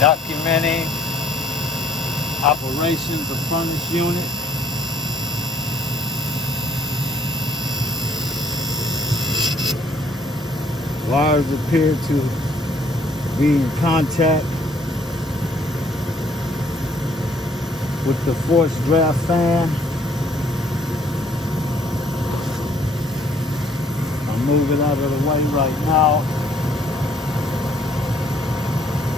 documenting operations of furnace unit. Wires appear to be in contact with the forced draft fan. I'll move it out of the way right now,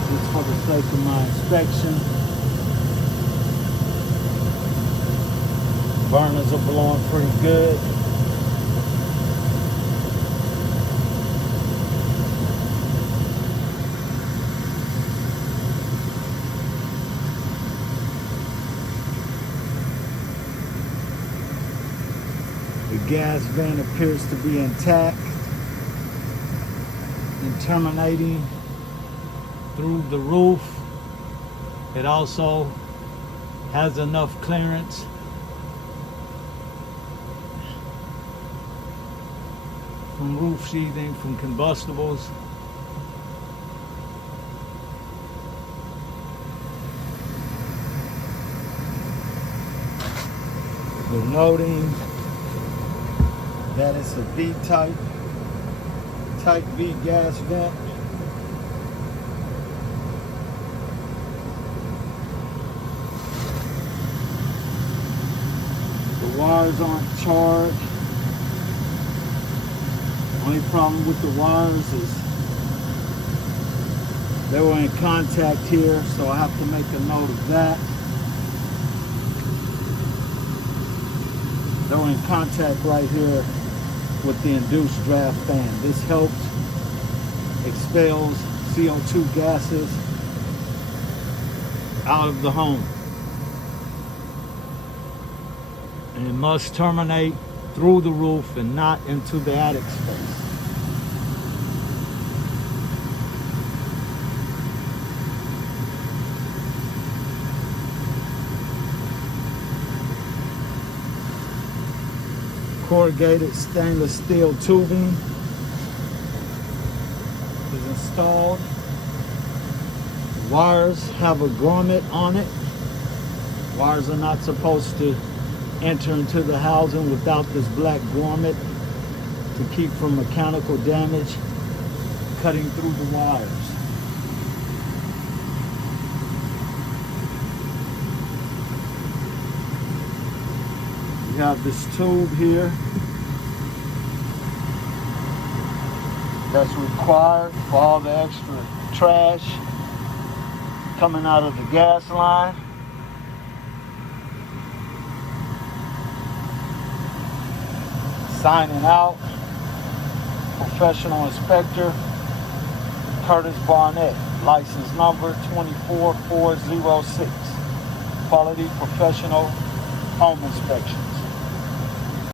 just for the sake of my inspection. Burners are blowing pretty good. The gas vent appears to be intact and terminating through the roof. It also has enough clearance from roof sheathing from combustibles. We're noting that it's a V-type, type V gas vent. The wires aren't charged. Only problem with the wires is they were in contact here, so I have to make a note of that. They were in contact right here with the induced draft fan. This helps expels CO2 gases out of the home. And it must terminate through the roof and not into the attic space. Corrugated stainless steel tubing is installed. Wires have a grommet on it. Wires are not supposed to enter into the housing without this black grommet to keep from mechanical damage cutting through the wires. We have this tube here that's required for all the extra trash coming out of the gas line. Signing out, Professional Inspector Curtis Barnett, license number 24406, Quality Professional Home Inspection.